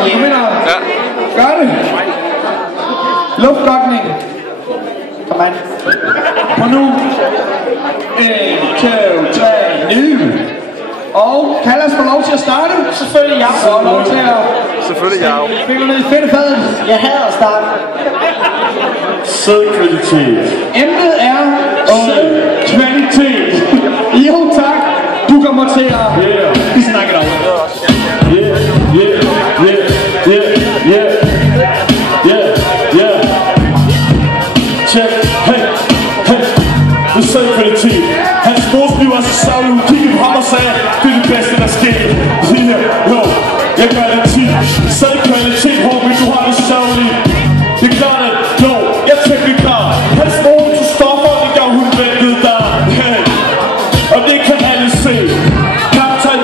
Kom ind og gør det. Luftgokning. Kom an. På nu. 1, 2, 3, nu. Og Kallas får lov til at starte. Selvfølgelig jeg. Så lov til at... Selvfølgelig jeg. Fik du ned i fedtefadet? Jeg hader at starte. Sædkvalitet. Emnet er sædkvalitet. Jo tak. Du kommer til at... Vi snakker derude. Check. Hey. Det er sædkvalitet. Hans mors blev også savlig. Hun kiggede på ham og sagde, det er det bedste der sker. Jo, jeg gør det tit. Sædkvalitet, homie, du har det savligt. Det er klart at, jo, jeg tænker det klart. Hans mor tog stoffer, det gav hun væltet der. Hey. Og det kan alle se. Kapital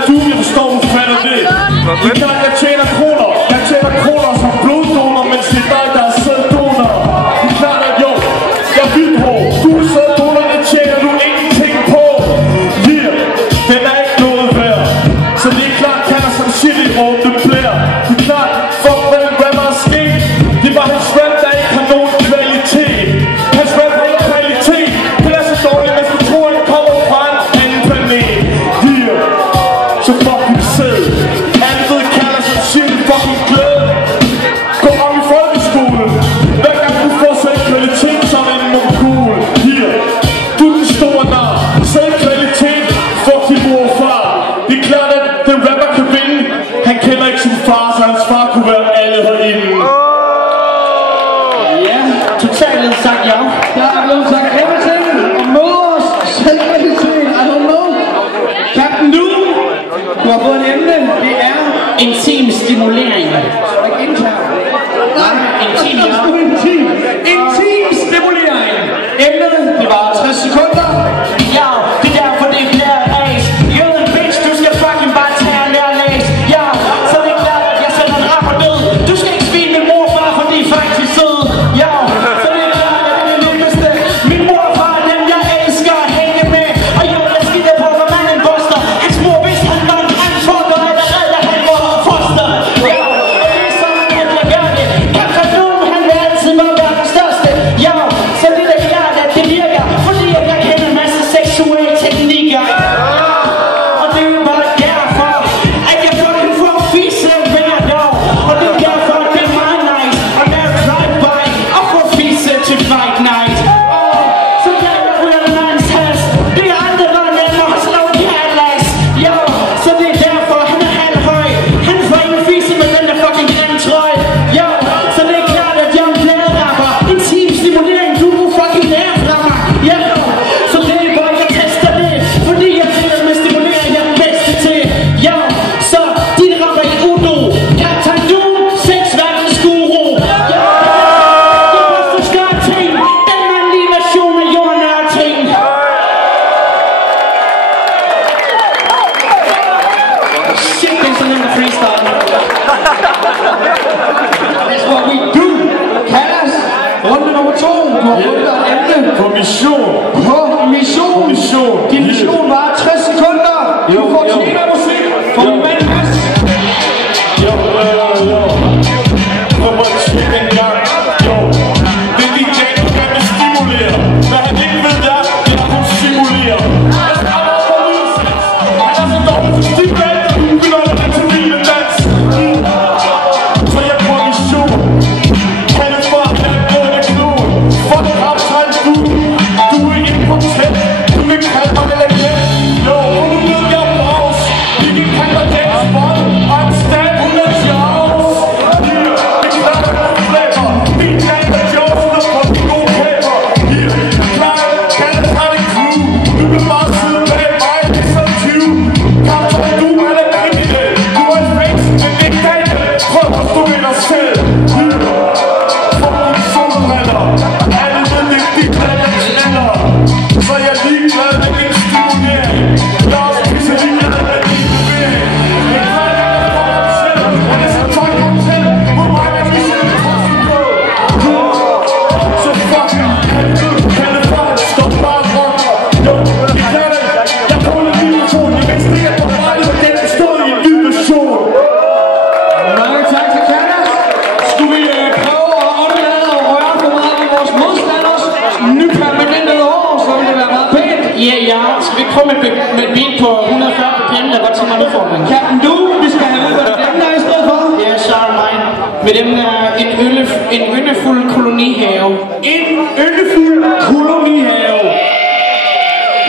Med dem er en yndefuld kolonihave. En yndefuld kolonihave.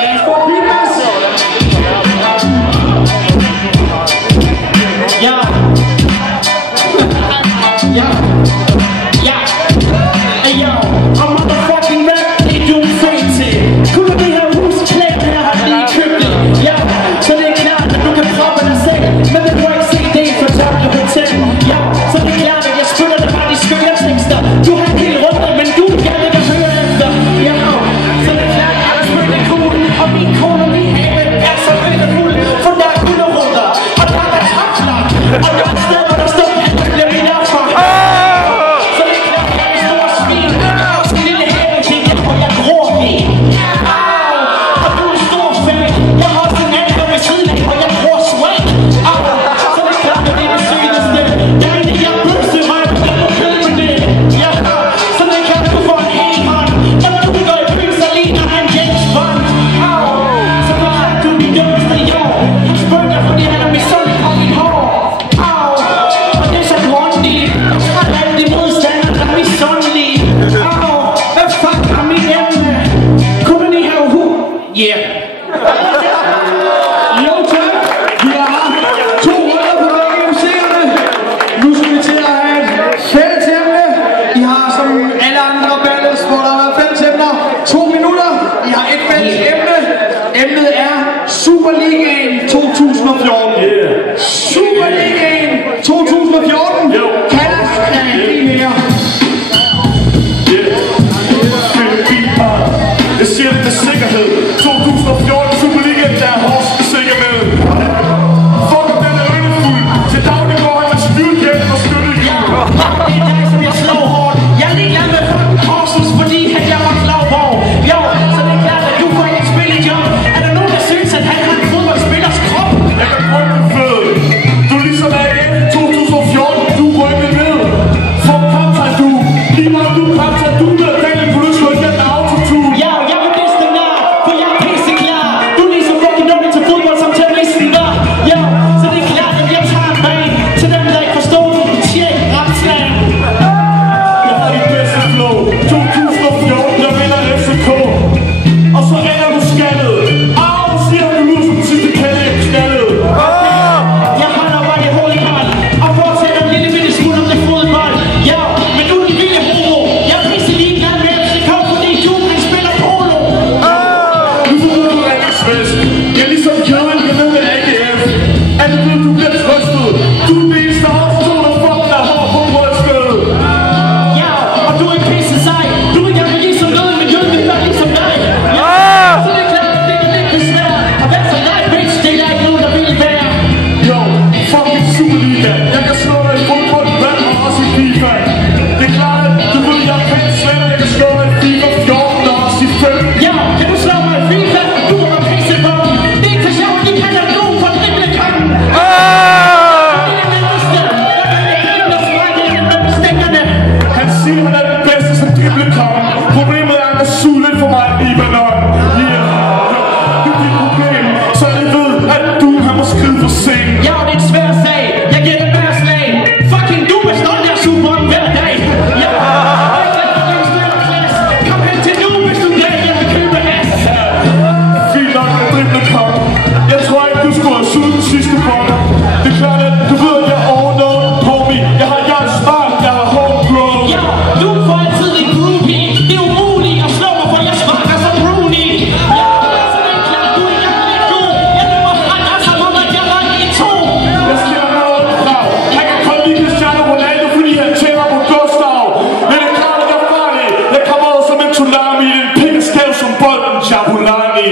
Lad os få Pibas. Ja. Ja. Ja. Hey yo, I'm motherfucking rap, det er du fed til. Kolonihave husklæb, her har lige købt det. Ja, så det er klart, at du kan proppe dig selv. Men det må ikke se det for Tokyo Hotel. Ja, så det er klart, at jeg spiller dig bare de skøre tekster. Du har en hel runde, men du vil gerne ikke høre efter. Ja, så det er klart, at jeg spiller det cool. Og min kolonihave er så fuld, for der er gulerødder. Og der er kartofler. Og der er et sted, hvor der står, at det bliver min affor. Så det er klart, at jeg er stor svin. Og så lille have til jer, hvor jeg gror i. Og du er stor fan. Jeg har også en anden ved siden af, hvor jeg gror swag. Så det er klart, at det er det sødeste. Jeg ved ikke, jeg er bøsserøg, jeg må købe med det. Ja, så det er klart, at du får en hel hånd. Og når du går i byen, så ligner han James Bond. Så det er klart, du er den dummeste i år. Jeg spørger dig, fordi han er misundelig på mit hår. Og det er så grundigt. Og alle de modstandere, der er misundelige. Hvad fuck er mit emne? Kolonihave hu? Yeah. Jo tak. Vi har haft 2 runder på MC'erne. Nu skal vi til at have et fælles emne. I har som alle andre battles, hvor der har været fælles emner, 2 minutter. I har et fælles emne. Emnet er Superligaen 2014. Superligaen 2014. Kaldes er lige mere. Jeg siger det med sikkerhed. 2014 Superligaen, der er hårdt sikker med. Fuck om den er yndefuld. Til daglig går han med styrthjælp og støttehjul. Det er dig, som jeg slår hårdt. Jeg er ligeglad med fucking Horsens, fordi jeg var Klavborg. Jo, så det er klart, at du får ikke spille et job. Er der nogen, der synes, at han har en fodboldspillers krop? Jeg kan prøve den fed. Du er ligesom AGF 2014, du rykker ned. For kamp du. Lige meget du kamp du med dagen, kunne du slå igen med autotune. Ja, jeg vil næste nær, for jeg er pisse klar. Du er lige så fucking dårlig til fodbold, som terroristen var. Ja, så det er klart, at jeg tager en bag til dem, der ikke forstår den. Tjek, retslag. Jeg har det bedste flow. 2014, jeg vinder FCK. Og så ender du skaldet. Siger du nu som sidste kalde, jeg skaldet. Jeg holder bare det hovedet koldt og fortsætter en lille bitte smule om det fodbold. Ja, men du er den vilde homo. Jeg er pisse ligeglad med FCK, fordi du kan spille polo. Nu får du redningsfest. Jeg er ligesom jøden, jeg ved med AGF. Alle ved, du bliver trøstet. Du er den eneste opstående, der fucking er hård på brystet. Ja, og du er pisse sej. Du vil gerne ligesom noget, men jøden vil være ligesom dig. Ja, så det er klart, at det er lidt besvær. Og hvad så dig, bitch, det er der ikke nogen, der vil være. Jo, fucking Superliga. Jeg kan slå dig i fodbold, rap og også i FIFA. Det er klart, at du ved, jeg er pænt svært, jeg kan slå dig i FIFA 14 og også i 5. Ja, kan du slå mig i FIFA? Du er der pisse på. Det er ikke for sjovt, de kan have nogen for drible kongen. Det er det mindste. Jeg kan ikke drible svejlen med bestængerne. Han siger, han er den bedste som driblekongen. Problemet er, at han er suget lidt for meget i Libanon. Det er dit problem, så jeg ved, at du har må skrive for sent. Ja, det er en svær sag. Jeg giver det mere slag. Fucking du er stolt af Superen hver dag. Ja, og jeg er fucking større klasse. Kom hen til nu, hvis du glæder, jeg vil købe has. Fint nok med driblekongen. Jeg tror ikke, du skulle have suget den sidste bold. Det er klart, at du ved, at jeg er overnået, homie. Jeg er smart, jeg har homegrown. Ja, du får altid en groupie. Det er umuligt at slå mig, for jeg sparker som Rooney. Ja, så det er klart, du er ikke lidt god. Jeg løber fra dig, som om at jeg var i 2. Jeg skal have noget krav. Han kan kun lide Cristiano Ronaldo, fordi han tjener på Gustav. Men det er klart, at jeg er farlig. Jeg kommer ud som en tsunami. Det er en pikkeskæv som bolden, Jabulani.